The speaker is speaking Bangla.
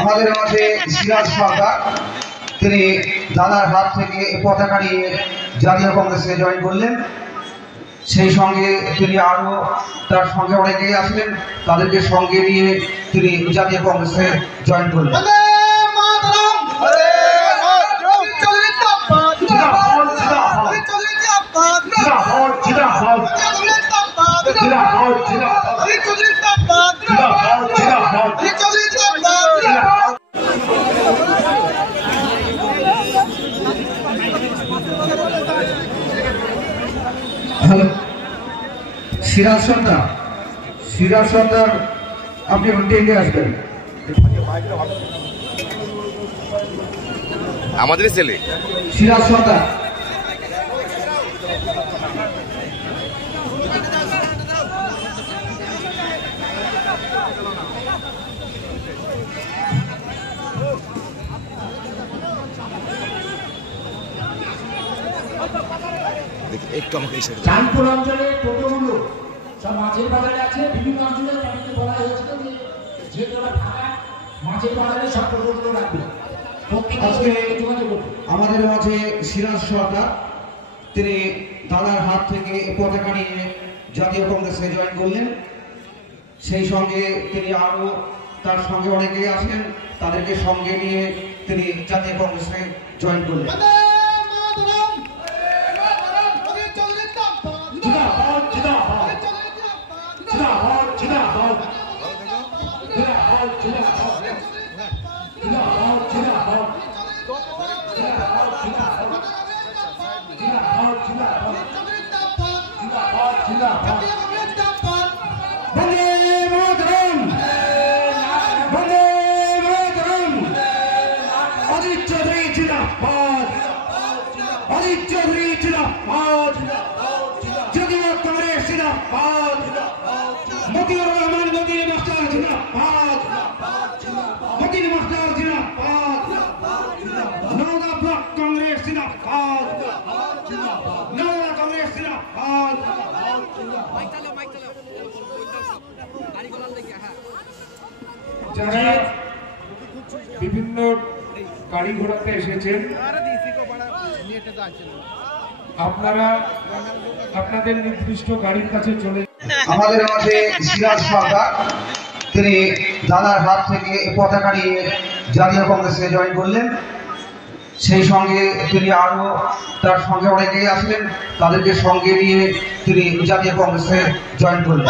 আমাদের মাঝে সিরাজ সরকার তিনি দাদার হাত থেকে পতাকা নিয়ে জাতীয় কংগ্রেসে জয়েন করলেন। সেই সঙ্গে তিনি আরও তার সঙ্গে অনেকেই আসলেন, তাদেরকে সঙ্গে নিয়ে তিনি জাতীয় কংগ্রেসে জয়েন করলেন। সিরাজ সর্দার আপনি এগিয়ে আসবেন। আমাদের ছেলে সিরাজ সর্দার একটু আমাকে চাঁদপুর অঞ্চলে টোটোগুলো সব মাছের বাজারে আছে। বিভিন্ন অঞ্চলে তাদেরকে বলা হয়েছিল যে তোরা ফাঁকা মাছের বাজারে সব টোটোগুলো রাখবে। আজকে আমাদের মাঝে সিরাজ সরকার তিনি দাদার হাত থেকে পতাকা নিয়ে জাতীয় কংগ্রেসে জয়েন করলেন। সেই সঙ্গে তিনি আরও তার সঙ্গে অনেকেই আসেন, তাদেরকে সঙ্গে নিয়ে তিনি জাতীয় কংগ্রেসে জয়েন করলেন। যারা বিভিন্ন গাড়ি ঘোড়াতে এসেছেন, আপনারা আপনাদের নির্দিষ্ট গাড়ির কাছে চলে। আমাদের মাঝে সিরাজ সরকার তিনি দাদার হাত থেকে পতাকা নিয়ে জাতীয় কংগ্রেসে জয়েন করলেন। সেই সঙ্গে তিনি আরও তার সঙ্গে অনেকেই আসলেন, তাদেরকে সঙ্গে নিয়ে তিনি জাতীয় কংগ্রেসে জয়েন করলেন।